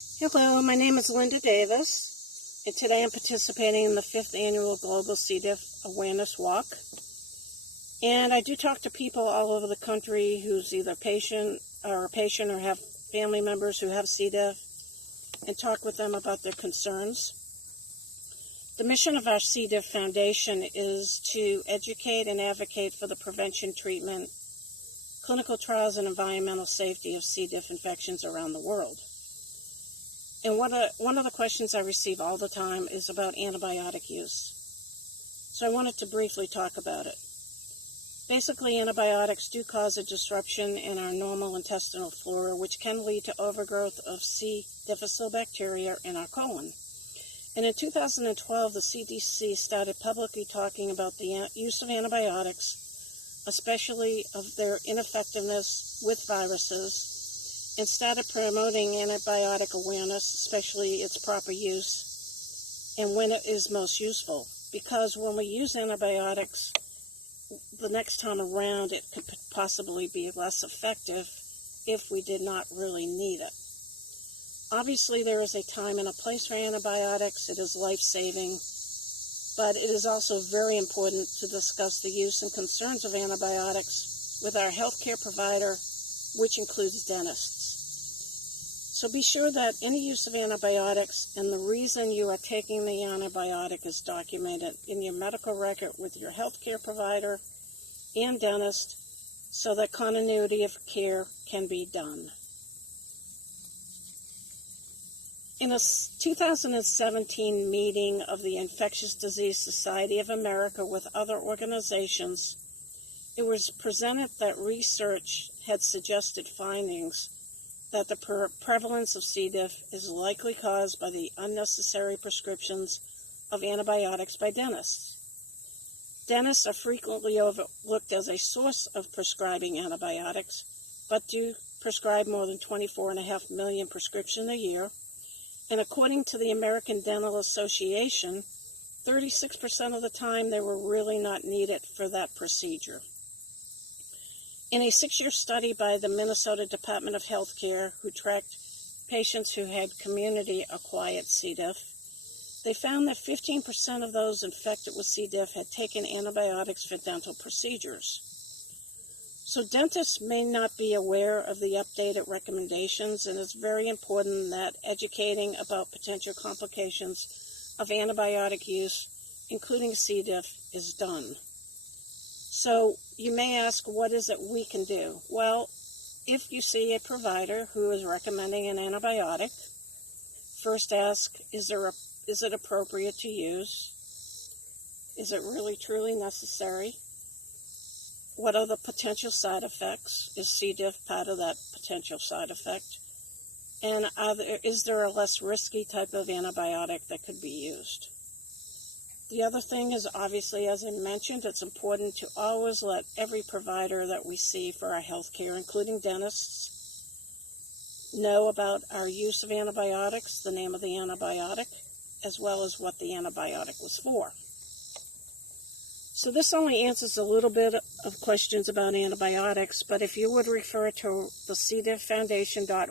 Hello, my name is Linda Davis, and today I'm participating in the 5th Annual Global C. diff Awareness Walk. And I do talk to people all over the country who's either a patient or have family members who have C. diff, and talk with them about their concerns. The mission of our C. diff Foundation is to educate and advocate for the prevention, treatment, clinical trials, and environmental safety of C. diff infections around the world. And one of the questions I receive all the time is about antibiotic use. So I wanted to briefly talk about it. Basically, antibiotics do cause a disruption in our normal intestinal flora, which can lead to overgrowth of C. difficile bacteria in our colon. And in 2012, the CDC started publicly talking about the use of antibiotics, especially of their ineffectiveness with viruses, and started promoting antibiotic awareness, especially its proper use and when it is most useful. Because when we use antibiotics, the next time around it could possibly be less effective if we did not really need it. Obviously, there is a time and a place for antibiotics. It is life-saving, but it is also very important to discuss the use and concerns of antibiotics with our healthcare provider, which includes dentists. So be sure that any use of antibiotics and the reason you are taking the antibiotic is documented in your medical record with your healthcare provider and dentist so that continuity of care can be done. In a 2017 meeting of the Infectious Disease Society of America with other organizations, it was presented that research had suggested findings that the prevalence of C. diff is likely caused by the unnecessary prescriptions of antibiotics by dentists. Dentists are frequently overlooked as a source of prescribing antibiotics, but do prescribe more than 24.5 million prescriptions a year. And according to the American Dental Association, 36% of the time they were really not needed for that procedure. In a 6-year study by the Minnesota Department of Healthcare, who tracked patients who had community-acquired C. diff, they found that 15% of those infected with C. diff had taken antibiotics for dental procedures. So dentists may not be aware of the updated recommendations, and it's very important that educating about potential complications of antibiotic use, including C. diff, is done. So you may ask, what is it we can do? Well, if you see a provider who is recommending an antibiotic, first ask, is it appropriate to use? Is it really truly necessary? What are the potential side effects? Is C. diff part of that potential side effect? And is there a less risky type of antibiotic that could be used? The other thing is, obviously, as I mentioned, it's important to always let every provider that we see for our health care, including dentists, know about our use of antibiotics, the name of the antibiotic, as well as what the antibiotic was for. So this only answers a little bit of questions about antibiotics, but if you would refer to the cdifffoundation.org